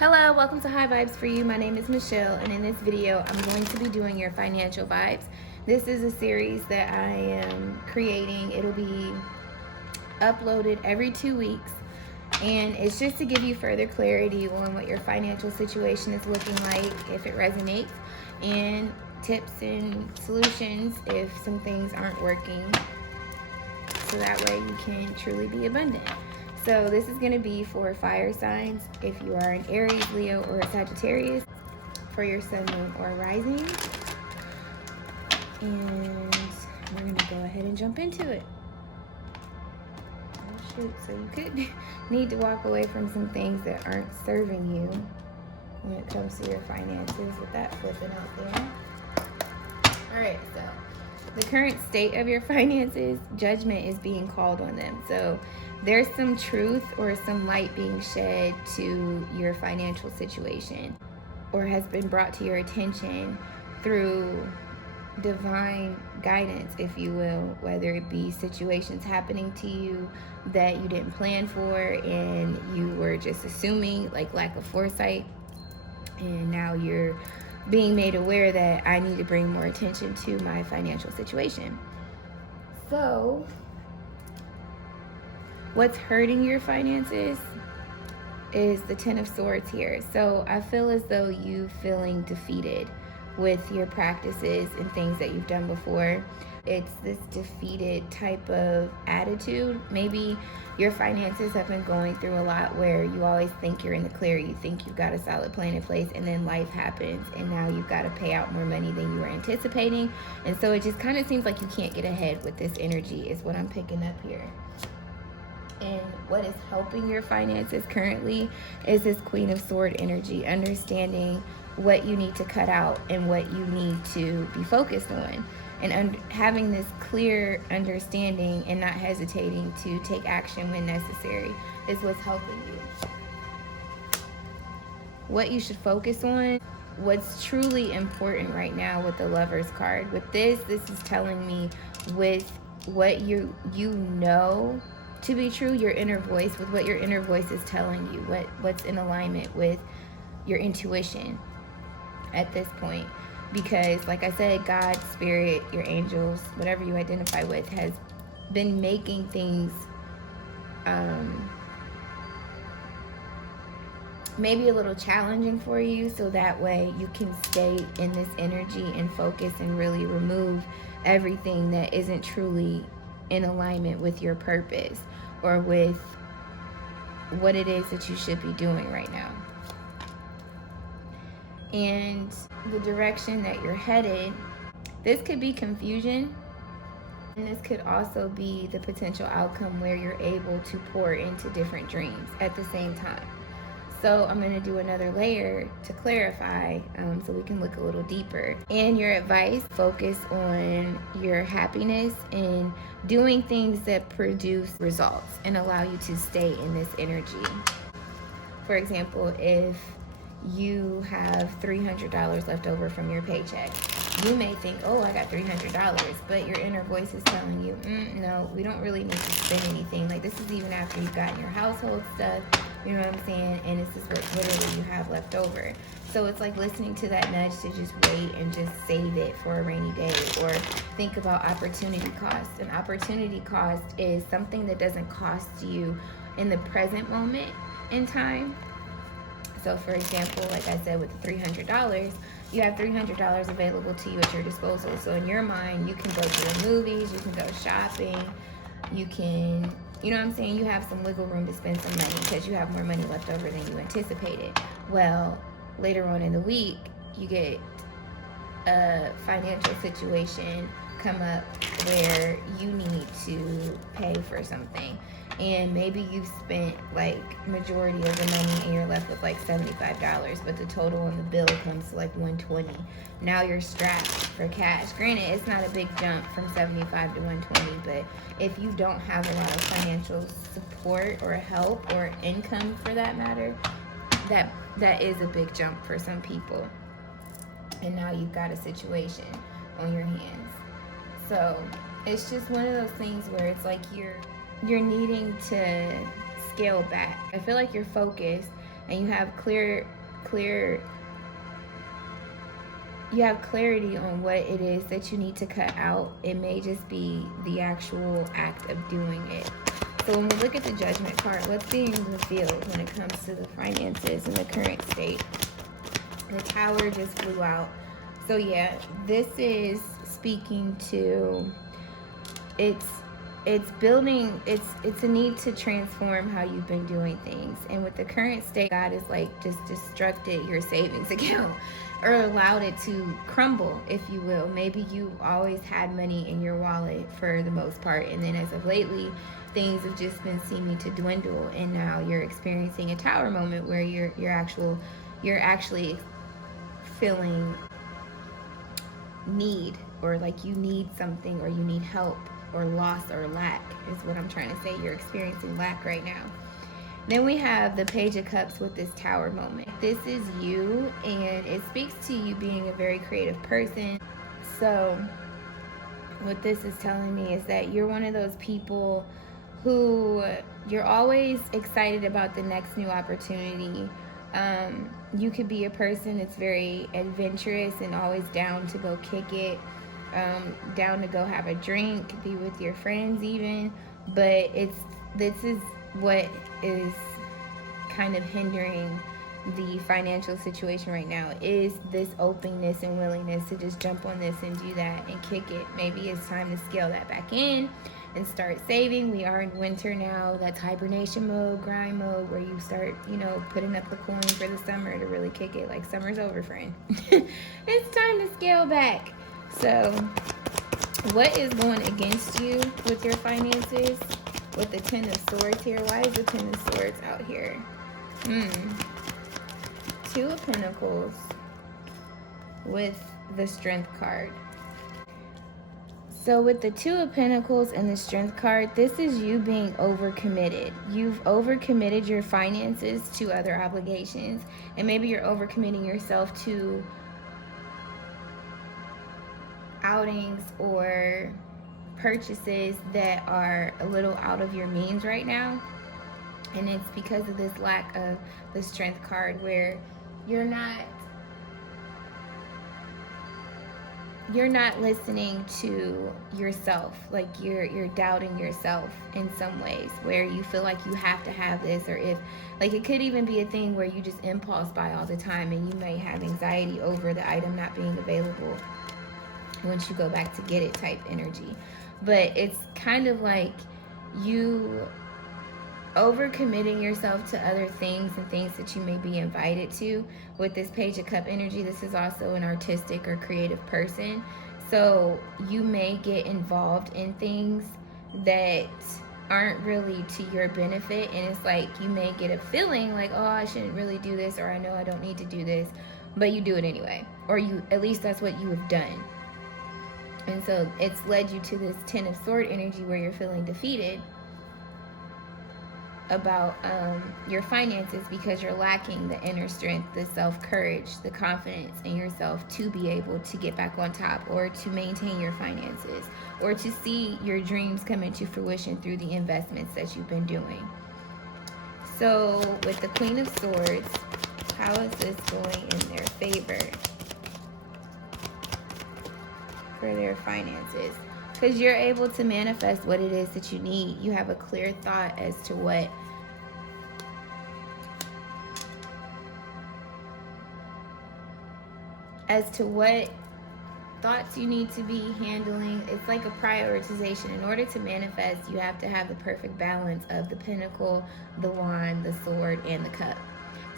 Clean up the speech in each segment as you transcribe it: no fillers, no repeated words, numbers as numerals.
Hello, welcome to High Vibes for You. My name is Michelle, and in this video, I'm going to be doing your financial vibes. This is a series that I am creating. It'll be uploaded every 2 weeks, and it's just to give you further clarity on what your financial situation is looking like, if it resonates, and tips and solutions if some things aren't working, so that way you can truly be abundant. So this is going to be for fire signs if you are an Aries, Leo, or a Sagittarius, for your sun, moon, or rising. And we're going to go ahead and jump into it. Oh shoot, so you could need to walk away from some things that aren't serving you when it comes to your finances with that flipping out there. Alright, so the current state of your finances, judgment is being called on them. So there's some truth or some light being shed to your financial situation, or has been brought to your attention through divine guidance, if you will, whether it be situations happening to you that you didn't plan for and you were just assuming, like lack of foresight, and now you're being made aware that I need to bring more attention to my financial situation. So what's hurting your finances is the Ten of Swords here. So I feel as though you feeling defeated with your practices and things that you've done before. It's this defeated type of attitude. Maybe your finances have been going through a lot where you always think you're in the clear, you think you've got a solid plan in place, and then life happens and now you've got to pay out more money than you were anticipating. And so it just kind of seems like you can't get ahead with this energy is what I'm picking up here. And what is helping your finances currently is this Queen of Swords energy, understanding what you need to cut out and what you need to be focused on. And having this clear understanding and not hesitating to take action when necessary is what's helping you. What you should focus on, what's truly important right now with the Lover's card. With this is telling me with what you know to be true, your inner voice, with what your inner voice is telling you, what's in alignment with your intuition at this point. Because like I said, God, spirit, your angels, whatever you identify with, has been making things maybe a little challenging for you, so that way you can stay in this energy and focus and really remove everything that isn't truly in alignment with your purpose or with what it is that you should be doing right now. And the direction that you're headed, this could be confusion, and this could also be the potential outcome where you're able to pour into different dreams at the same time. So I'm going to do another layer to clarify, so we can look a little deeper. And your advice, focus on your happiness and doing things that produce results and allow you to stay in this energy. For example, if you have $300 left over from your paycheck, you may think, oh, I got $300, but your inner voice is telling you, no, we don't really need to spend anything. Like, this is even after you've gotten your household stuff, you know what I'm saying? And this is what literally you have left over. So it's like listening to that nudge to just wait and just save it for a rainy day, or think about opportunity cost. An opportunity cost is something that doesn't cost you in the present moment in time. So for example, like I said, with the $300, you have $300 available to you at your disposal. So in your mind, you can go to the movies, you can go shopping, you can, you know what I'm saying? You have some wiggle room to spend some money because you have more money left over than you anticipated. Well, later on in the week, you get a financial situation come up where you need to pay for something, and maybe you've spent like majority of the money and you're left with like $75, but the total on the bill comes to like $120. Now you're strapped for cash. Granted, it's not a big jump from 75 to 120, but if you don't have a lot of financial support or help or income for that matter, that is a big jump for some people. And now you've got a situation on your hands. So it's just one of those things where it's like you're needing to scale back. I feel like you're focused and you have clarity on what it is that you need to cut out. It may just be the actual act of doing it. So when we look at the Judgment card, what's being revealed when it comes to the finances in the current state? The Tower just flew out. So yeah, this is speaking to, it's building, it's a need to transform how you've been doing things. And with the current state, God is like just destructed your savings account, or allowed it to crumble, if you will. Maybe you always had money in your wallet for the most part, and then as of lately, things have just been seeming to dwindle, and now you're experiencing a Tower moment where you're actually feeling need, or like you need something, or you need help, or loss, or lack is what I'm trying to say. You're experiencing lack right now. Then we have the Page of Cups with this Tower moment. This is you, and it speaks to you being a very creative person. So what this is telling me is that you're one of those people who, you're always excited about the next new opportunity. You could be a person that's very adventurous and always down to go kick it, down to go have a drink, be with your friends even. But this is what is kind of hindering the financial situation right now, is this openness and willingness to just jump on this and do that and kick it. Maybe it's time to scale that back in and start saving. We are in winter now. That's hibernation mode, grind mode, where you start, putting up the coin for the summer to really kick it. Like, summer's over, friend. It's time to scale back. So what is going against you with your finances? With the Ten of Swords here. Why is the Ten of Swords out here? Two of Pentacles with the Strength card. So with the Two of Pentacles and the Strength card, this is you being overcommitted. You've overcommitted your finances to other obligations, and maybe you're overcommitting yourself to outings or purchases that are a little out of your means right now. And it's because of this lack of the Strength card, where you're not listening to yourself. Like you're doubting yourself in some ways, where you feel like you have to have this, or if, like, it could even be a thing where you just impulse buy all the time, and you may have anxiety over the item not being available once you go back to get it type energy. But it's kind of like you overcommitting yourself to other things and things that you may be invited to. With this Page of Cup energy, this is also an artistic or creative person. So you may get involved in things that aren't really to your benefit, and it's like you may get a feeling like, oh, I shouldn't really do this, or I know I don't need to do this, but you do it anyway, or you, at least that's what you have done. And so it's led you to this Ten of Sword energy, where you're feeling defeated about your finances, because you're lacking the inner strength, the self-courage, the confidence in yourself to be able to get back on top, or to maintain your finances, or to see your dreams come into fruition through the investments that you've been doing. So with the Queen of Swords, how is this going in their favor for their finances? Because you're able to manifest what it is that you need. You have a clear thought as to what thoughts you need to be handling. It's like a prioritization. In order to manifest, you have to have the perfect balance of the Pentacle, the Wand, the Sword, and the Cup.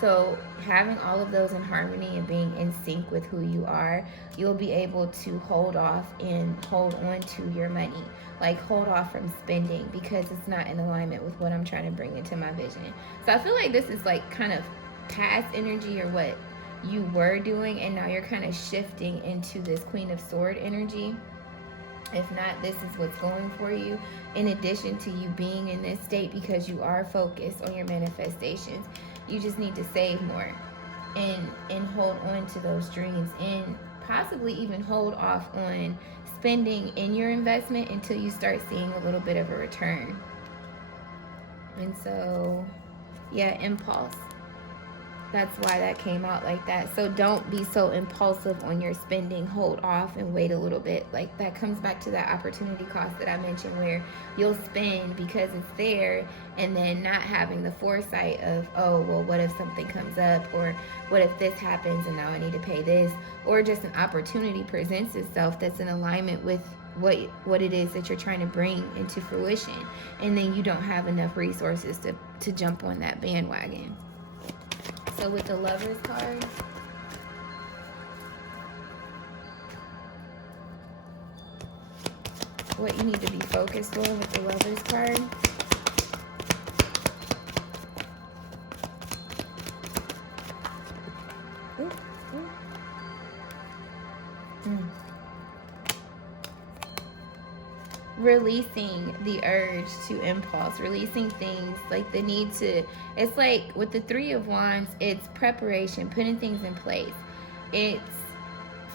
So having all of those in harmony and being in sync with who you are, you'll be able to hold off and hold on to your money. Like, hold off from spending, because it's not in alignment with what I'm trying to bring into my vision. So I feel like this is like kind of past energy, or what you were doing, and now you're kind of shifting into this Queen of Sword energy. If not, this is what's going for you, in addition to you being in this state because you are focused on your manifestations. You just need to save more and hold on to those dreams, and possibly even hold off on spending in your investment until you start seeing a little bit of a return. And so, yeah, impulse. That's why that came out like that. So don't be so impulsive on your spending. Hold off and wait a little bit. Like that comes back to that opportunity cost that I mentioned, where you'll spend because it's there, and then not having the foresight of, oh, well, what if something comes up, or what if this happens and now I need to pay this, or just an opportunity presents itself that's in alignment with what it is that you're trying to bring into fruition, and then you don't have enough resources to jump on that bandwagon. So with the Lover's card, what you need to be focused on with the Lover's card. Releasing the urge to impulse, releasing things like the need to, it's like with the Three of Wands, it's preparation, putting things in place. It's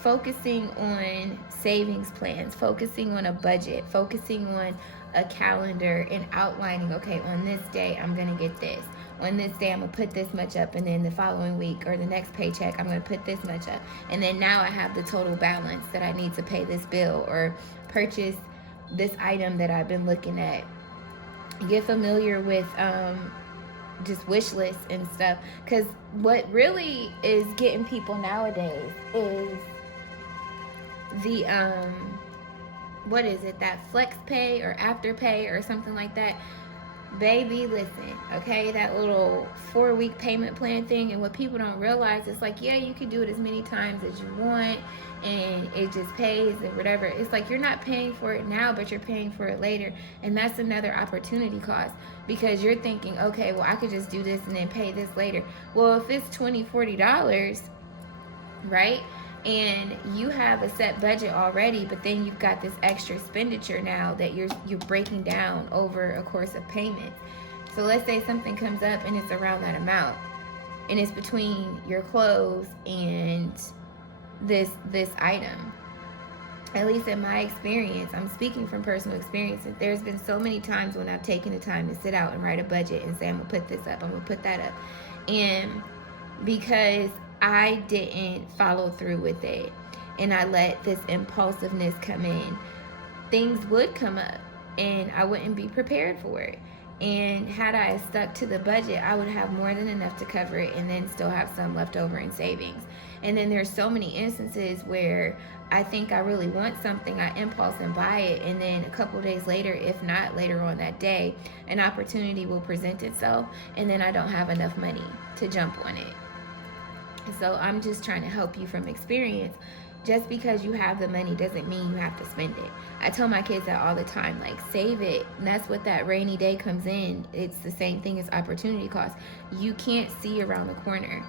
focusing on savings plans, focusing on a budget, focusing on a calendar, and outlining, okay, on this day I'm gonna get this, on this day I'm gonna put this much up, and then the following week or the next paycheck I'm gonna put this much up, and then now I have the total balance that I need to pay this bill or purchase this item that I've been looking at. Get familiar with just wish lists and stuff, because what really is getting people nowadays is the what is it, that flex pay or after pay or something like that. Baby, listen, okay, that little 4-week payment plan thing. And what people don't realize is like, yeah, you can do it as many times as you want and it just pays and whatever. It's like you're not paying for it now, but you're paying for it later. And that's another opportunity cost, because you're thinking, okay, well, I could just do this and then pay this later. Well, if it's $20-$40, right, and you have a set budget already, but then you've got this extra expenditure now that you're breaking down over a course of payments. So let's say something comes up and it's around that amount, and it's between your clothes and this item. At least in my experience, I'm speaking from personal experience, there's been so many times when I've taken the time to sit out and write a budget and say, I'm gonna put this up, I'm gonna put that up, and because I didn't follow through with it and I let this impulsiveness come in, things would come up and I wouldn't be prepared for it. And had I stuck to the budget, I would have more than enough to cover it and then still have some left over in savings. And then there's so many instances where I think I really want something, I impulse and buy it, and then a couple of days later, if not later on that day, an opportunity will present itself, and then I don't have enough money to jump on it. So I'm just trying to help you from experience. Just because you have the money doesn't mean you have to spend it. I tell my kids that all the time, like, save it. And that's what that rainy day comes in. It's the same thing as opportunity cost. You can't see around the corner.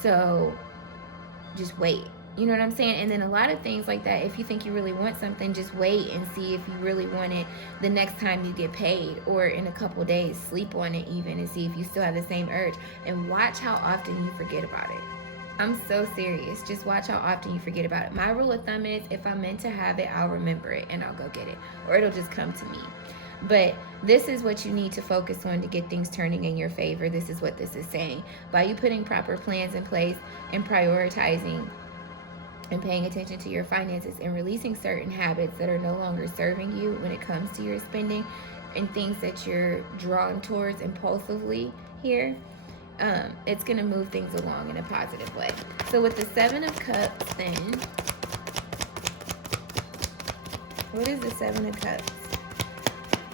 So just wait. You know what I'm saying? And then a lot of things like that, if you think you really want something, just wait and see if you really want it the next time you get paid, or in a couple days, sleep on it even and see if you still have the same urge, and watch how often you forget about it. I'm so serious. Just watch how often you forget about it. My rule of thumb is, if I'm meant to have it, I'll remember it and I'll go get it, or it'll just come to me. But this is what you need to focus on to get things turning in your favor. This is what this is saying. By you putting proper plans in place and prioritizing and paying attention to your finances and releasing certain habits that are no longer serving you when it comes to your spending and things that you're drawn towards impulsively here, it's going to move things along in a positive way. So with the Seven of Cups then, what is the Seven of Cups?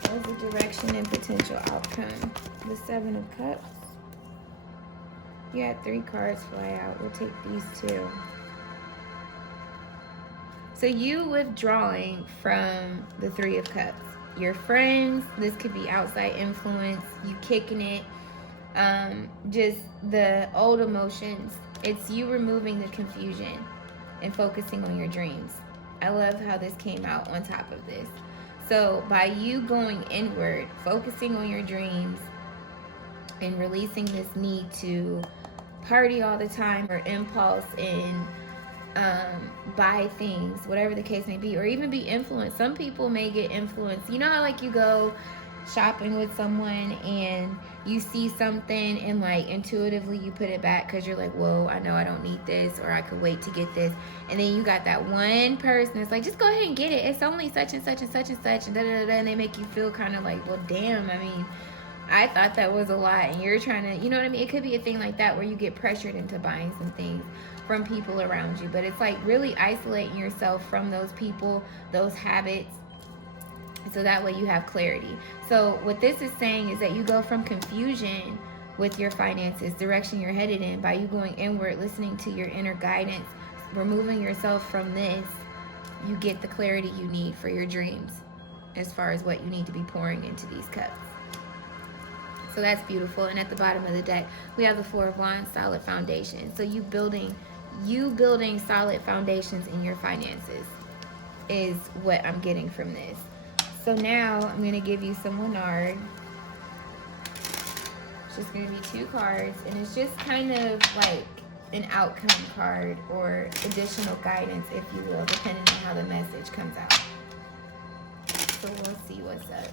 What is the direction and potential outcome? The Seven of Cups. You had 3 cards fly out. We'll take these 2. So you withdrawing from the 3 of Cups. Your friends, this could be outside influence, you kicking it, just the old emotions. It's you removing the confusion and focusing on your dreams. I love how this came out on top of this. So by you going inward, focusing on your dreams and releasing this need to party all the time or impulse and buy things, whatever the case may be, or even be influenced. Some people may get influenced. You know how like you go shopping with someone and you see something and like intuitively you put it back because you're like, whoa, I know I don't need this, or I could wait to get this. And then you got that one person that's like, just go ahead and get it. It's only such and such and such and such, and da da da, and they make you feel kind of like, well, damn, I mean, I thought that was a lot, and you're trying to, you know what I mean? It could be a thing like that where you get pressured into buying some things from people around you. But it's like really isolating yourself from those people, those habits, so that way you have clarity. So what this is saying is that you go from confusion with your finances, direction you're headed in, by you going inward, listening to your inner guidance, removing yourself from this, you get the clarity you need for your dreams as far as what you need to be pouring into these cups. So that's beautiful. And at the bottom of the deck, we have the Four of Wands, solid foundation. So you building solid foundations in your finances is what I'm getting from this. So now I'm going to give you some Leonard. It's just going to be 2 cards, and it's just kind of like an outcome card or additional guidance, if you will, depending on how the message comes out. So we'll see what's up.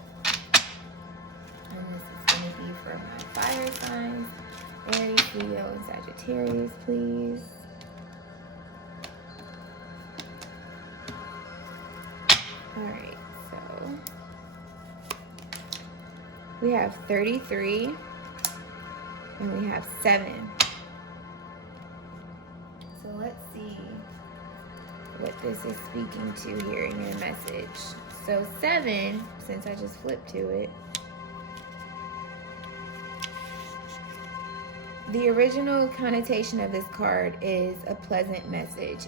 And this is going to be for my fire signs, Aries, Leo, and Sagittarius, please. All right. We have 33 and we have 7. So let's see what this is speaking to here in your message. So 7, since I just flipped to it, the original connotation of this card is a pleasant message.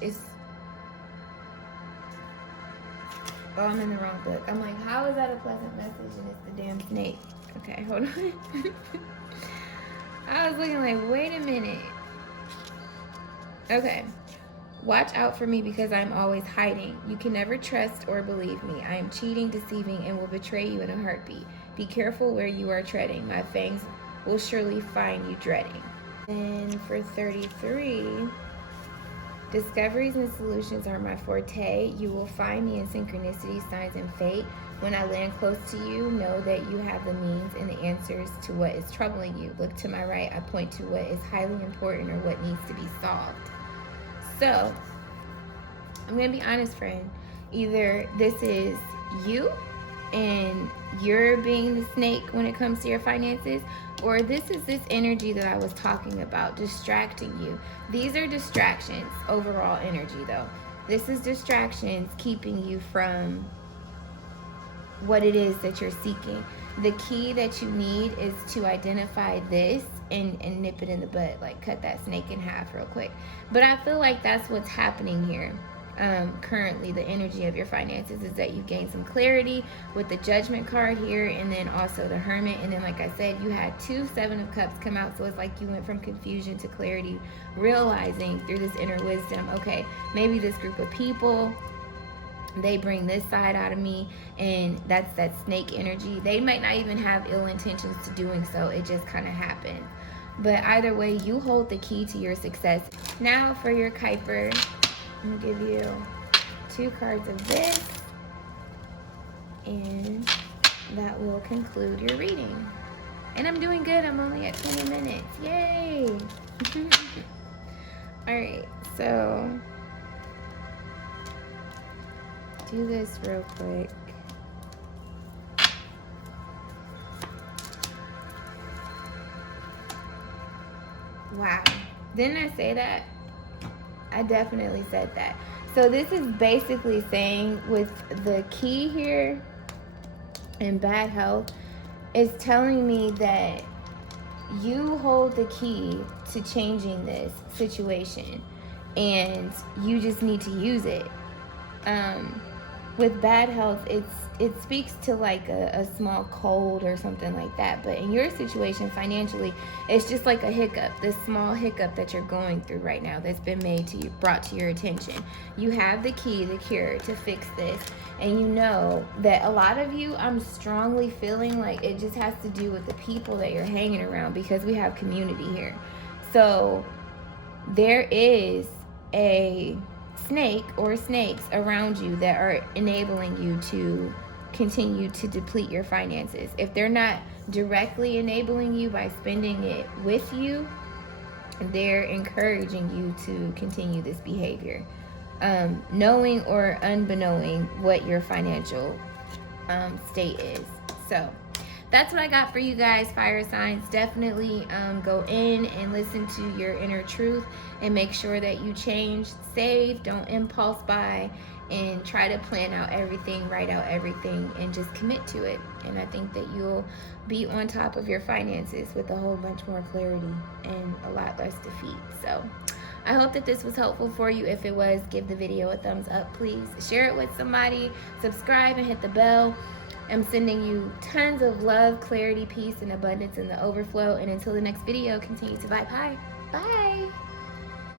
Oh, I'm in the wrong book. I'm like, how is that a pleasant message and it's the damn snake? Okay, hold on. I was looking like, wait a minute. Okay. Watch out for me because I'm always hiding. You can never trust or believe me. I am cheating, deceiving, and will betray you in a heartbeat. Be careful where you are treading. My fangs will surely find you dreading. And for 33... discoveries and solutions are my forte. You will find me in synchronicity, signs, and fate. When I land close to you, know that you have the means and the answers to what is troubling you. Look to my right. I point to what is highly important or what needs to be solved. So, I'm going to be honest, friend. Either this is you and you're being the snake when it comes to your finances, or this is this energy that I was talking about, distracting you. These are distractions, overall energy though. This is distractions keeping you from what it is that you're seeking. The key that you need is to identify this and nip it in the bud, like cut that snake in half real quick. But I feel like that's what's happening here. Currently, the energy of your finances is that you gain some clarity with the Judgment card here, and then also the Hermit. And then, like I said, you had 2 Seven of Cups come out, so it's like you went from confusion to clarity, realizing through this inner wisdom, okay, maybe this group of people, they bring this side out of me, and that's that snake energy. They might not even have ill intentions to doing so, it just kind of happened. But either way, you hold the key to your success. Now for your Kuiper, I'm gonna give you 2 cards of this, and that will conclude your reading. And I'm doing good. I'm only at 20 minutes. Yay! Alright, so do this real quick. Wow. Didn't I say that? I definitely said that. So this is basically saying with the key here in bad health, is telling me that you hold the key to changing this situation and you just need to use it. With bad health, it speaks to like a small cold or something like that. But in your situation financially, it's just like a hiccup, this small hiccup that you're going through right now that's been brought to your attention. You have the key, the cure to fix this. And you know that a lot of you, I'm strongly feeling like it just has to do with the people that you're hanging around, because we have community here. So there is a snake or snakes around you that are enabling you to continue to deplete your finances. If they're not directly enabling you by spending it with you, they're encouraging you to continue this behavior, knowing or unbeknowing what your financial state is. So that's what I got for you guys, fire signs. Definitely go in and listen to your inner truth and make sure that you change, save, don't impulse buy, and try to plan out everything, write out everything, and just commit to it. And I think that you'll be on top of your finances with a whole bunch more clarity and a lot less defeat. So I hope that this was helpful for you. If it was, give the video a thumbs up, please. Share it with somebody, subscribe, and hit the bell. I'm sending you tons of love, clarity, peace, and abundance in the overflow. And until the next video, continue to vibe high. Bye.